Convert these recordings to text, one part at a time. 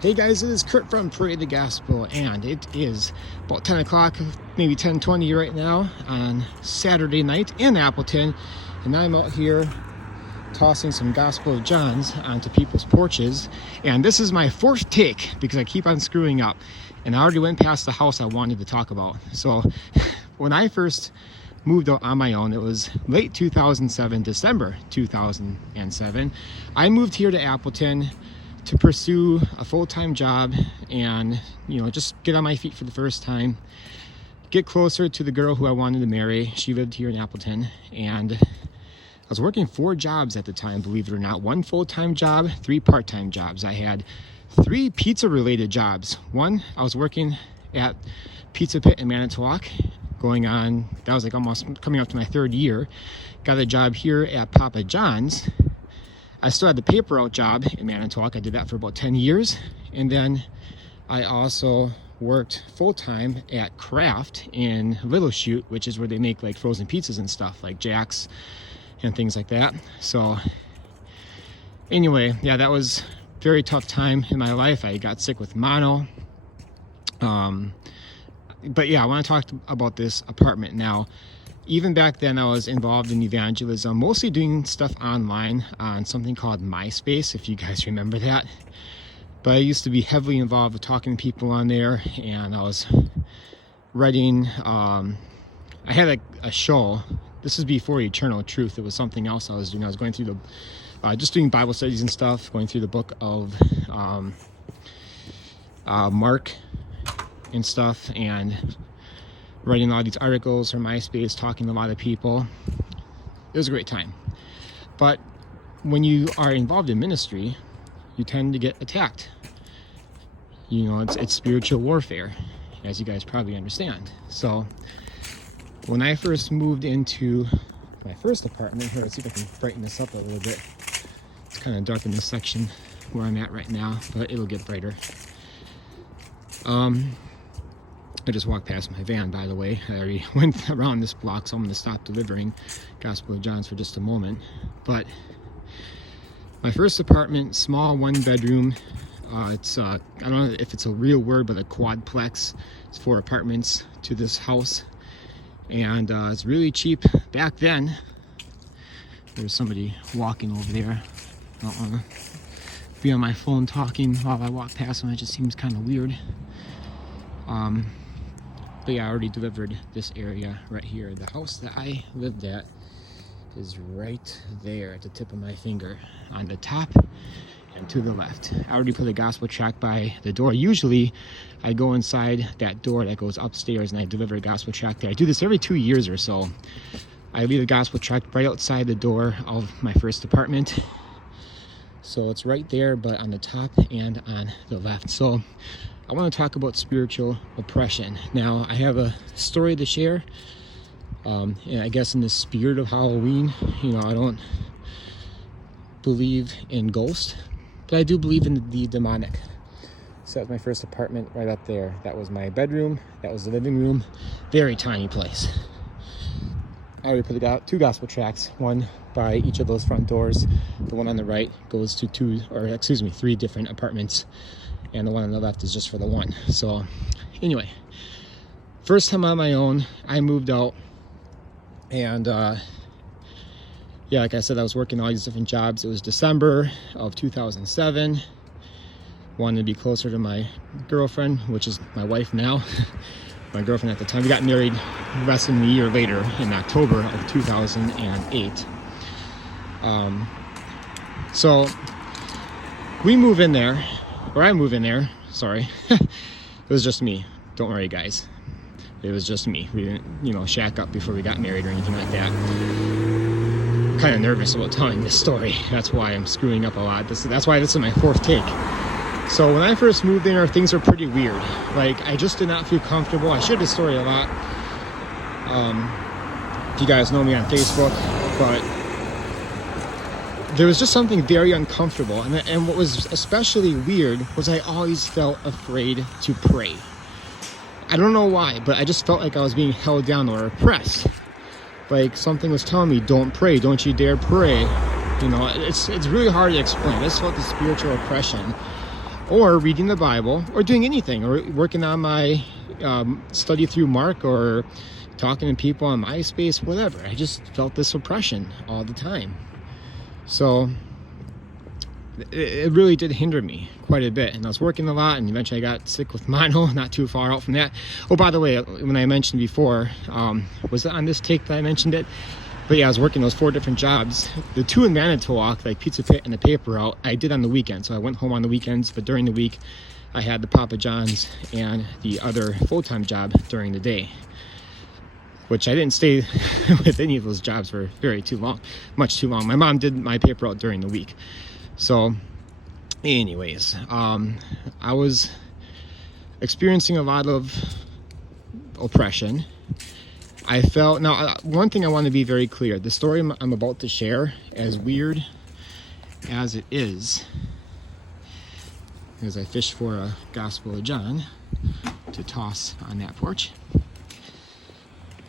Hey guys, it is Kurt from Parade the Gospel, and it is about 10 o'clock, maybe 10:20 right now on Saturday night in Appleton, and I'm out here tossing some Gospel of John's onto people's porches, and this is my fourth take because I keep on screwing up, and I already went past the house I wanted to talk about. So when I first moved out on my own, it was late 2007, December 2007. I moved here to Appleton to pursue a full-time job and, just get on my feet for the first time, get closer to the girl who I wanted to marry. She lived here in Appleton, and I was working 4 jobs at the time, believe it or not. 1 full-time job, 3 part-time jobs. I had 3 pizza-related jobs. One, I was working at Pizza Pit in Manitowoc, that was like almost coming up to my 3rd year. Got a job here at Papa John's. I still had the paper route job in Manitowoc. I did that for about 10 years. And then I also worked full-time at Kraft in Little Chute, which is where they make like frozen pizzas and stuff, like Jack's and things like that. So anyway, yeah, that was a very tough time in my life. I got sick with mono. But yeah, I want to talk about this apartment now. Even back then, I was involved in evangelism, mostly doing stuff online on something called MySpace, if you guys remember that. But I used to be heavily involved with talking to people on there, and I was writing, I had a show. This is before Eternal Truth. It was something else I was doing. I was going through just doing Bible studies and stuff, going through the book of Mark and stuff, and writing all these articles for MySpace, talking to a lot of people. It was a great time. But when you are involved in ministry, you tend to get attacked. It's spiritual warfare, as you guys probably understand. So when I first moved into my first apartment here, let's see if I can brighten this up a little bit. It's kind of dark in this section where I'm at right now, but it'll get brighter. I just walked past my van, by the way. I already went around this block, so I'm going to stop delivering Gospel of John's for just a moment. But my first apartment, small 1-bedroom. It's I don't know if it's a real word, but a quadplex. It's 4 apartments to this house, and it's really cheap back then. There's somebody walking over there. I don't want to be on my phone talking while I walk past them. It just seems kind of weird. But yeah, I already delivered this area right here. The house that I lived at is right there at the tip of my finger, on the top and to the left. I already put a gospel tract by the door. Usually I go inside that door that goes upstairs and I deliver a gospel tract there. I do this every 2 years or so. I leave a gospel tract right outside the door of my first apartment. So it's right there, but on the top and on the left. So I want to talk about spiritual oppression. Now, I have a story to share. And I guess in the spirit of Halloween, I don't believe in ghosts, but I do believe in the demonic. So that was my first apartment right up there. That was my bedroom. That was the living room. Very tiny place. I already put 2 gospel tracts, one by each of those front doors. The one on the right goes to 3 different apartments, and the one on the left is just for the one. So anyway, first time on my own, I moved out, and like I said, I was working all these different jobs. It was December of 2007. Wanted to be closer to my girlfriend, which is my wife now. My girlfriend at the time. We got married less than a year later in October of 2008. So we move in there, or I move in there, sorry. It was just me. Don't worry, guys. It was just me. We didn't, shack up before we got married or anything like that. I'm kind of nervous about telling this story. That's why I'm screwing up a lot. That's why this is my 4th take. So when I first moved in there, things were pretty weird. Like, I just did not feel comfortable. I shared this story a lot. If you guys know me on Facebook, but there was just something very uncomfortable. And what was especially weird was I always felt afraid to pray. I don't know why, but I just felt like I was being held down or oppressed. Like something was telling me, don't pray, don't you dare pray. It's really hard to explain. I just felt the spiritual oppression. or reading the Bible, or doing anything, or working on my study through Mark, or talking to people on MySpace, whatever. I just felt this oppression all the time. So it really did hinder me quite a bit, and I was working a lot, and eventually I got sick with mono, not too far out from that. Oh, by the way, when I mentioned before, was it on this take that I mentioned it? But yeah, I was working those 4 different jobs. The 2 in Manitowoc, like Pizza Pit and the paper route, I did on the weekend. So I went home on the weekends, but during the week, I had the Papa John's and the other full-time job during the day, which I didn't stay with any of those jobs for much too long. My mom did my paper route during the week. So anyways, I was experiencing a lot of oppression. I felt, now one thing I want to be very clear, the story I'm about to share, as weird as it is, as I fish for a Gospel of John to toss on that porch.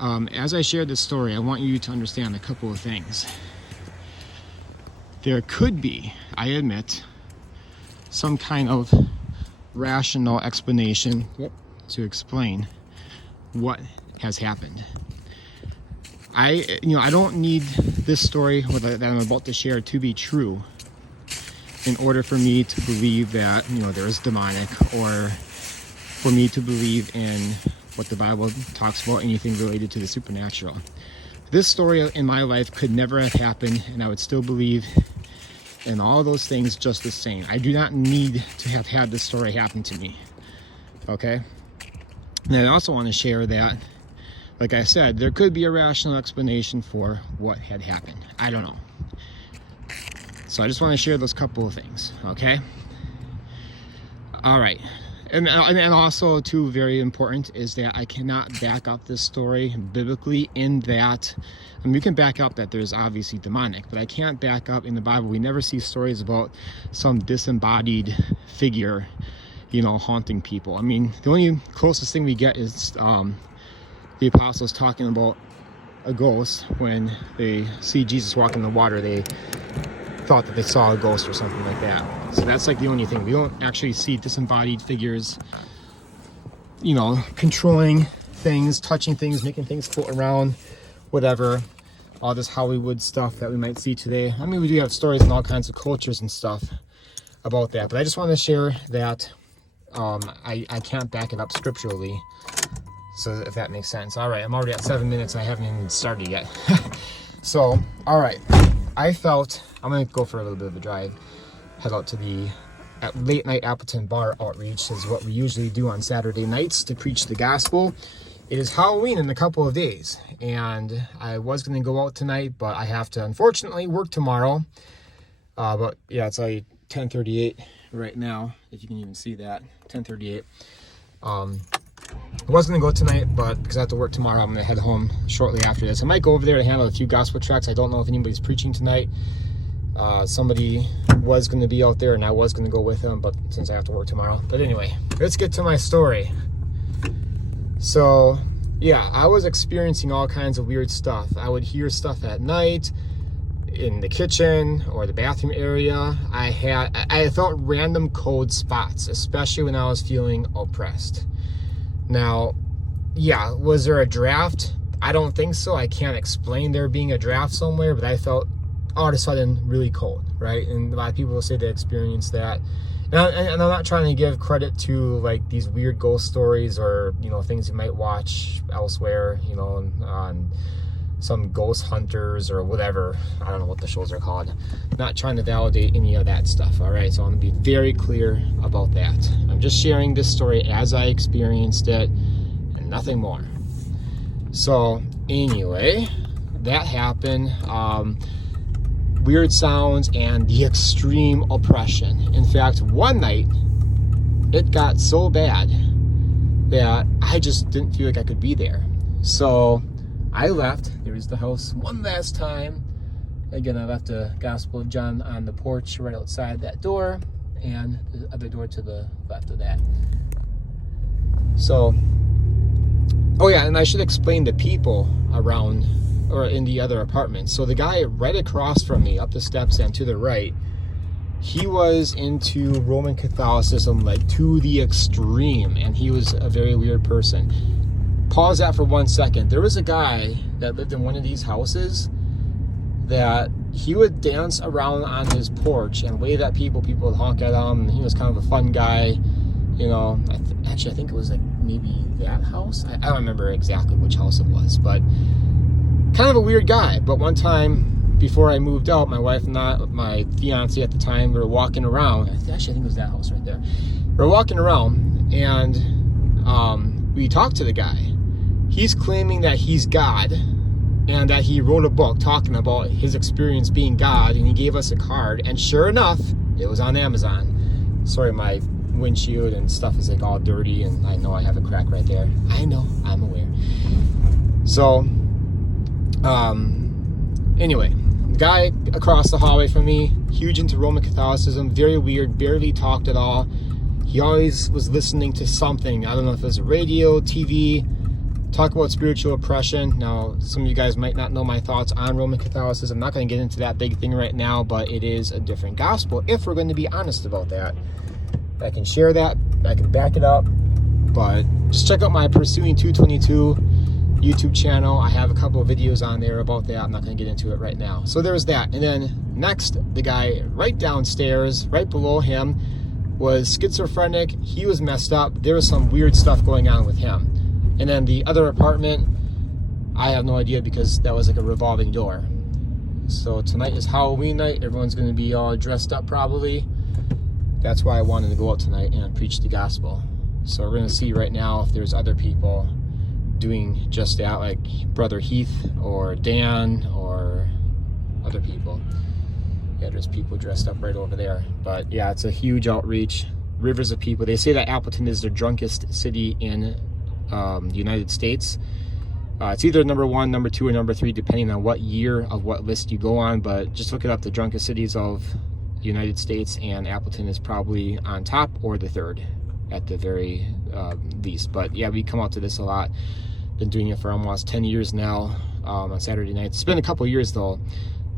As I share this story, I want you to understand a couple of things. There could be, I admit, some kind of rational explanation to explain what has happened. I don't need this story that I'm about to share to be true in order for me to believe that there's demonic, or for me to believe in what the Bible talks about, anything related to the supernatural. This story in my life could never have happened, and I would still believe in all those things just the same. I do not need to have had this story happen to me. Okay? And I also want to share that, like I said, there could be a rational explanation for what had happened. I don't know. So I just want to share those couple of things, okay? All right. And also, too, very important is that I cannot back up this story biblically, in that, and we can back up that there's obviously demonic, but I can't back up in the Bible. We never see stories about some disembodied figure, haunting people. I mean, the only closest thing we get is the apostles talking about a ghost. When they see Jesus walk in the water, they thought that they saw a ghost or something like that. So that's like the only thing. We don't actually see disembodied figures, controlling things, touching things, making things float around, whatever. All this Hollywood stuff that we might see today. I mean, we do have stories in all kinds of cultures and stuff about that, but I just want to share that I can't back it up scripturally. So if that makes sense. All right, I'm already at 7 minutes and I haven't even started yet. So, all right. I felt, I'm going to go for a little bit of a drive, head out to the late night Appleton bar outreach. Is what we usually do on Saturday nights to preach the gospel. It is Halloween in a couple of days, and I was going to go out tonight, but I have to unfortunately work tomorrow. But yeah, it's like 10:38 right now, if you can even see that, 10:38. I was going to go tonight, but because I have to work tomorrow, I'm going to head home shortly after this. I might go over there to handle a few gospel tracts. I don't know if anybody's preaching tonight. Somebody was going to be out there, and I was going to go with them, but since I have to work tomorrow. But anyway, let's get to my story. So, yeah, I was experiencing all kinds of weird stuff. I would hear stuff at night in the kitchen or the bathroom area. I felt random cold spots, especially when I was feeling oppressed. Now, yeah, was there a draft? I don't think so. I can't explain there being a draft somewhere, but I felt all of a sudden really cold, right? And a lot of people will say they experienced that. And I'm not trying to give credit to like these weird ghost stories or, things you might watch elsewhere, on some ghost hunters or whatever. I don't know what the shows are called. Not trying to validate any of that stuff, all right? So I'm going to be very clear about that. I'm just sharing this story as I experienced it and nothing more. So anyway, that happened. Weird sounds and the extreme oppression. In fact, one night, it got so bad that I just didn't feel like I could be there. So I left. There was the house one last time. Again, I left the Gospel of John on the porch right outside that door, and the other door to the left of that. So, oh yeah, and I should explain the people around or in the other apartments. So the guy right across from me, up the steps and to the right, he was into Roman Catholicism like to the extreme, and he was a very weird person. Pause that for 1 second. There was a guy that lived in one of these houses that he would dance around on his porch and wave at people. People would honk at him. He was kind of a fun guy, you know. I think it was like maybe that house. I don't remember exactly which house it was, but kind of a weird guy. But one time before I moved out, my wife and I, my fiance at the time, we were walking around. Actually, I think it was that house right there. We were walking around, and we talked to the guy. He's claiming that he's God, and that he wrote a book talking about his experience being God, and he gave us a card, and sure enough, it was on Amazon. Sorry, my windshield and stuff is like all dirty, and I know I have a crack right there. I know, I'm aware. So, anyway, the guy across the hallway from me, huge into Roman Catholicism, very weird, barely talked at all. He always was listening to something. I don't know if it was a radio, TV, talk about spiritual oppression. Now, some of you guys might not know my thoughts on Roman Catholicism. I'm not going to get into that big thing right now, but it is a different gospel if we're going to be honest about that. I can share that. I can back it up. But just check out my Pursuing 222 YouTube channel. I have a couple of videos on there about that. I'm not going to get into it right now. So there's that. And then next, the guy right downstairs, right below him, was schizophrenic. He was messed up. There was some weird stuff going on with him. And then the other apartment, I have no idea because that was like a revolving door. So tonight is Halloween night. Everyone's going to be all dressed up probably. That's why I wanted to go out tonight and preach the gospel. So we're going to see right now if there's other people doing just that, like Brother Heath or Dan or other people. Yeah, there's people dressed up right over there. But yeah, it's a huge outreach. Rivers of people. They say that Appleton is the drunkest city in the United States. It's either number 1, number 2, or number 3, depending on what year of what list you go on. But just look it up, the drunkest cities of the United States, and Appleton is probably on top or the 3rd at the very least. But yeah, we come out to this a lot. Been doing it for almost 10 years now on Saturday nights. It's been a couple years though.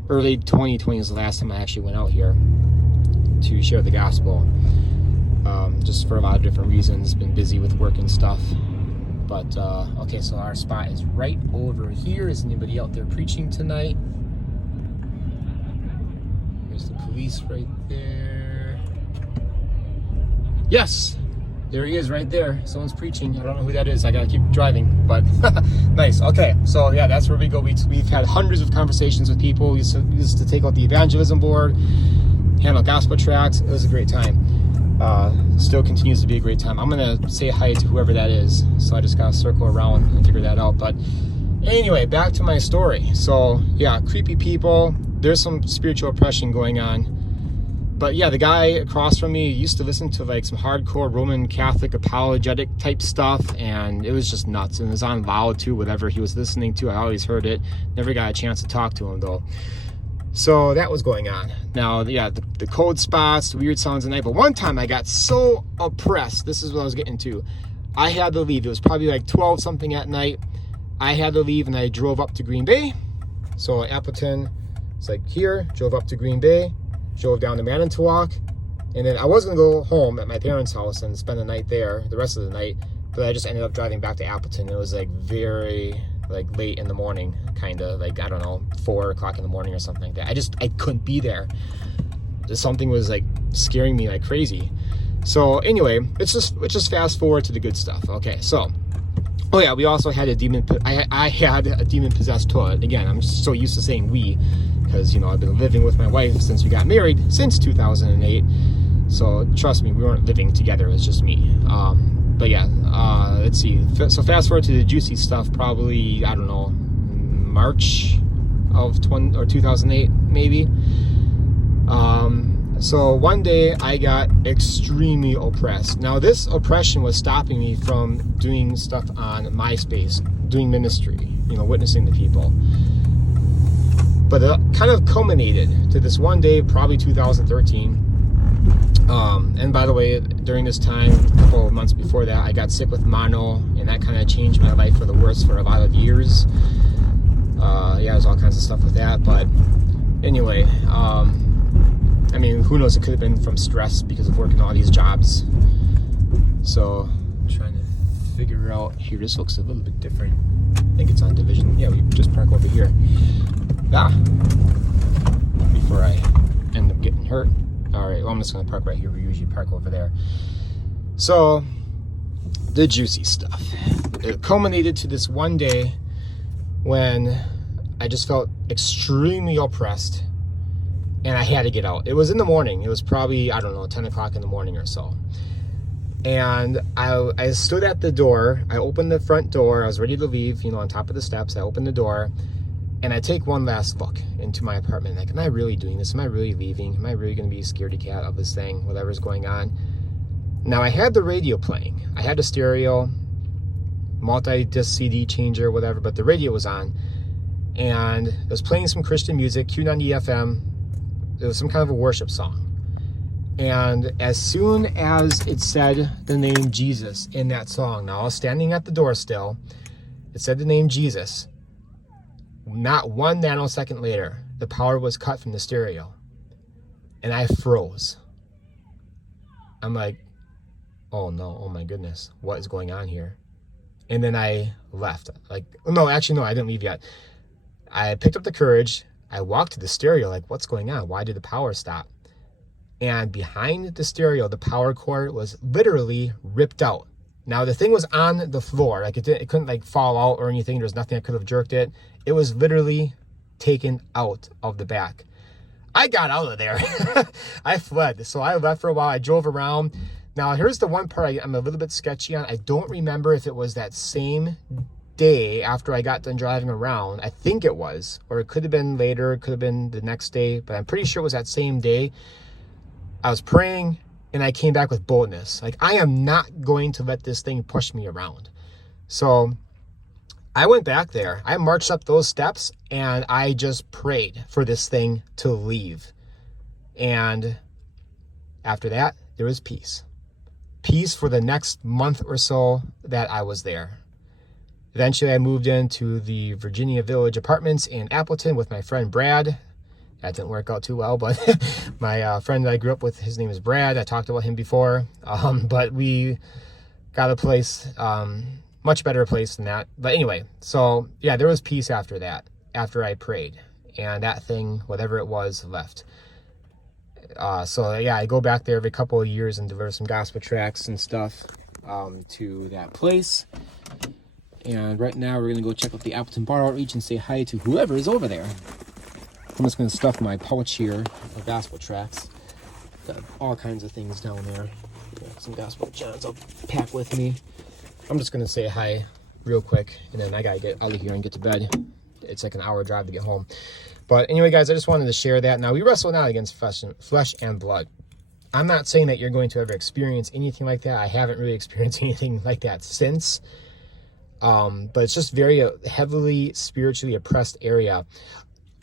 Early 2020 is the last time I actually went out here to share the gospel. Just for a lot of different reasons. Been busy with work and stuff. But, okay, so our spot is right over here. Is anybody out there preaching tonight? There's the police right there. Yes! There he is right there. Someone's preaching. I don't know who that is. I gotta keep driving, but nice. Okay, so yeah, that's where we go. We've had hundreds of conversations with people. We used to take out the evangelism board, hand out gospel tracts. It was a great time. Still continues to be a great time. I'm gonna say hi to whoever that is, so I just gotta circle around and figure that out. But anyway, back to my story. So yeah, creepy people. There's some spiritual oppression going on. But yeah, the guy across from me used to listen to like some hardcore Roman Catholic apologetic type stuff, and it was just nuts. And it was on loud too, whatever he was listening to. I always heard it. Never got a chance to talk to him though. So that was going on. Now, yeah, the cold spots, the weird sounds at night. But one time I got so oppressed. This is what I was getting to. I had to leave. It was probably like 12 something at night. I had to leave and I drove up to Green Bay. So Appleton, it's like here, drove up to Green Bay, drove down to Manitowoc. And then I was going to go home at my parents' house and spend the night there, the rest of the night. But I just ended up driving back to Appleton. It was like very late in the morning, kind of like, I don't know, 4 o'clock in the morning or something like that. I couldn't be there. Something was like scaring me like crazy. So anyway, let's just fast forward to the good stuff. Okay, so oh yeah, we also had a demon. I had a demon possessed toilet. Again, I'm so used to saying we, because you know I've been living with my wife since we got married since 2008. So trust me, we weren't living together. It was just me. But yeah, let's see. So fast forward to the juicy stuff. Probably, I don't know, March of 2008 maybe. So one day I got extremely oppressed. Now this oppression was stopping me from doing stuff on MySpace, doing ministry, you know, witnessing to people. But it kind of culminated to this one day, probably 2013. And by the way, during this time, a couple of months before that, I got sick with mono, and that kind of changed my life for the worse for a lot of years. Yeah, there's all kinds of stuff with that. But anyway, I mean, who knows, it could have been from stress because of working all these jobs. So trying to figure out here. This looks a little bit different. I think it's on Division. Yeah, we just park over here. Before I end up getting hurt. All right, well, I'm just gonna park right here. We usually park over there. So the juicy stuff. It culminated to this one day when I just felt extremely oppressed and I had to get out. It was in the morning. It was probably, I don't know, 10 o'clock in the morning or so. And I stood at the door. I opened the front door. I was ready to leave, you know, on top of the steps. I opened the door and I take one last look into my apartment. Like, am I really doing this? Am I really leaving? Am I really going to be a scaredy cat of this thing, whatever's going on? Now, I had the radio playing. I had a stereo, multi-disc CD changer, whatever, but the radio was on. And it was playing some Christian music, Q90 FM. It was some kind of a worship song. And as soon as it said the name Jesus in that song, now I was standing at the door still, it said the name Jesus. Not 1 nanosecond later, the power was cut from the stereo. And I froze. I'm like, oh no, oh my goodness, what is going on here? And then I left. Like, no, actually, no, I didn't leave yet. I picked up the courage. I walked to the stereo, like, what's going on? Why did the power stop? And behind the stereo, the power cord was literally ripped out. Now, the thing was on the floor. Like, it couldn't, like, fall out or anything. There was nothing that could have jerked it. It was literally taken out of the back. I got out of there. I fled. So I left for a while. I drove around. Now, here's the one part I'm a little bit sketchy on. I don't remember if it was that same day after I got done driving around. I think it was. Or it could have been later. It could have been the next day. But I'm pretty sure it was that same day. I was praying, and I came back with boldness. Like, I am not going to let this thing push me around. So I went back there. I marched up those steps, and I just prayed for this thing to leave. And after that, there was peace. Peace for the next month or so that I was there. Eventually, I moved into the Virginia Village apartments in Appleton with my friend Brad. That didn't work out too well, but my friend that I grew up with, his name is Brad. I talked about him before, but we got a place, much better place than that. But anyway, so yeah, there was peace after that, after I prayed, and that thing, whatever it was, left. So yeah, I go back there every couple of years and deliver some gospel tracts and stuff to that place. And right now we're gonna go check out the Appleton Bar Outreach and say hi to whoever is over there. I'm just going to stuff my pouch here of gospel tracts. Got all kinds of things down there. Yeah, some gospel chants I'll pack with me. I'm just going to say hi real quick, and then I got to get out of here and get to bed. It's like an hour drive to get home. But anyway, guys, I just wanted to share that. Now, we wrestle not against flesh and blood. I'm not saying that you're going to ever experience anything like that. I haven't really experienced anything like that since. But it's just very heavily spiritually oppressed area.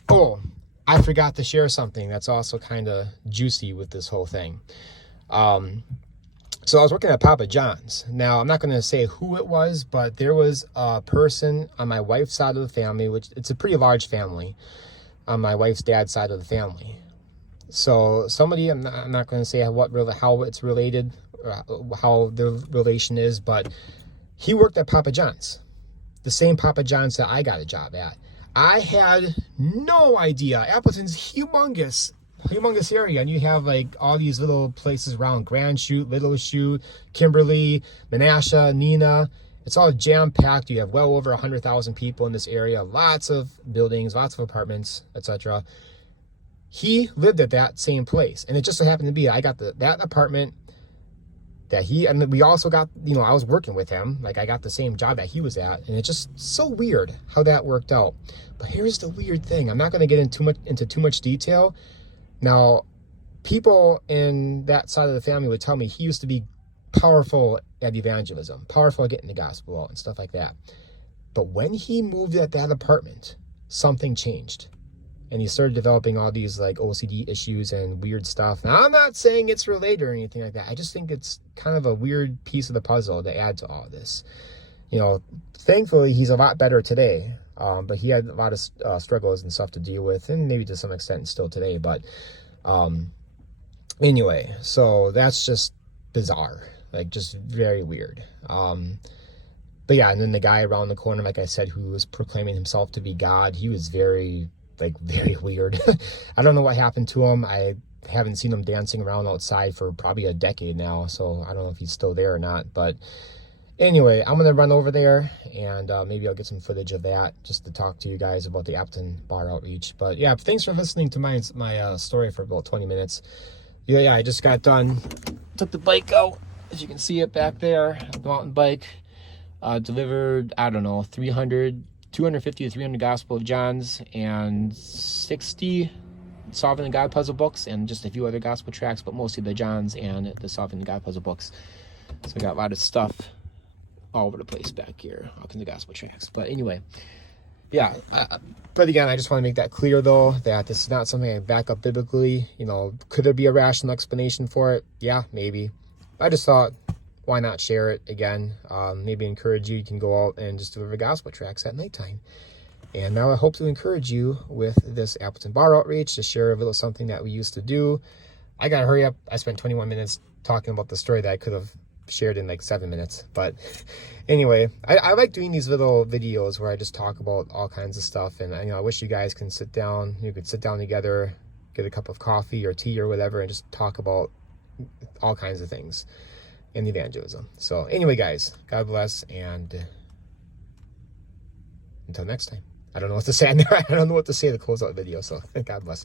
Oh, I forgot to share something that's also kind of juicy with this whole thing. So I was working at Papa John's. Now, I'm not going to say who it was, but there was a person on my wife's side of the family, which it's a pretty large family, on my wife's dad's side of the family. So somebody, I'm not going to say how it's related, how the relation is, but he worked at Papa John's, the same Papa John's that I got a job at. I had no idea. Appleton's humongous area, and you have like all these little places around: Grand Chute, Little Chute, Kimberly, Menasha, Nina. It's all jam-packed. You have well over 100,000 people in this area, lots of buildings, lots of apartments, etc. He lived at that same place, and it just so happened to be I got that apartment that and we also got, I was working with him, like I got the same job that he was at, and it's just so weird how that worked out. But here's the weird thing. I'm not going to get into too much detail. Now, people in that side of the family would tell me he used to be powerful at evangelism, powerful at getting the gospel out and stuff like that. But when he moved at that apartment, something changed. And he started developing all these like OCD issues and weird stuff. Now, I'm not saying it's related or anything like that. I just think it's kind of a weird piece of the puzzle to add to all this. Thankfully, he's a lot better today. But he had a lot of struggles and stuff to deal with, and maybe to some extent still today. But Anyway, so that's just bizarre, like just very weird. But yeah, and then the guy around the corner, like I said, who was proclaiming himself to be God, he was very, like, very weird. I don't know what happened to him. I haven't seen him dancing around outside for probably a decade now, so I don't know if he's still there or not. But anyway, I'm gonna run over there, and maybe I'll get some footage of that just to talk to you guys about the Appleton Bar Outreach. But yeah, thanks for listening to my story for about 20 minutes. Yeah, I just got done. Took the bike out, as you can see it back there, the mountain bike. Delivered, I don't know, 250 to 300 Gospel of Johns and 60 Solving the God puzzle books and just a few other gospel tracks, but mostly the Johns and the Solving the God puzzle books. So we got a lot of stuff all over the place back here, all kinds of gospel tracks. But anyway, yeah. But again, I just want to make that clear, though, that this is not something I back up biblically. You know, could there be a rational explanation for it? Yeah, maybe. I just thought, why not share it again? Maybe encourage you. You can go out and just deliver gospel tracts at nighttime. And now I hope to encourage you with this Appleton Bar Outreach to share a little something that we used to do. I gotta hurry up. I spent 21 minutes talking about the story that I could have shared in like 7 minutes. But anyway, I like doing these little videos where I just talk about all kinds of stuff. And I wish you guys can sit down. You could sit down together, get a cup of coffee or tea or whatever, and just talk about all kinds of things in evangelism. So anyway, guys, God bless, and until next time. I don't know what to say. I don't know what to say to close out the video, so God bless.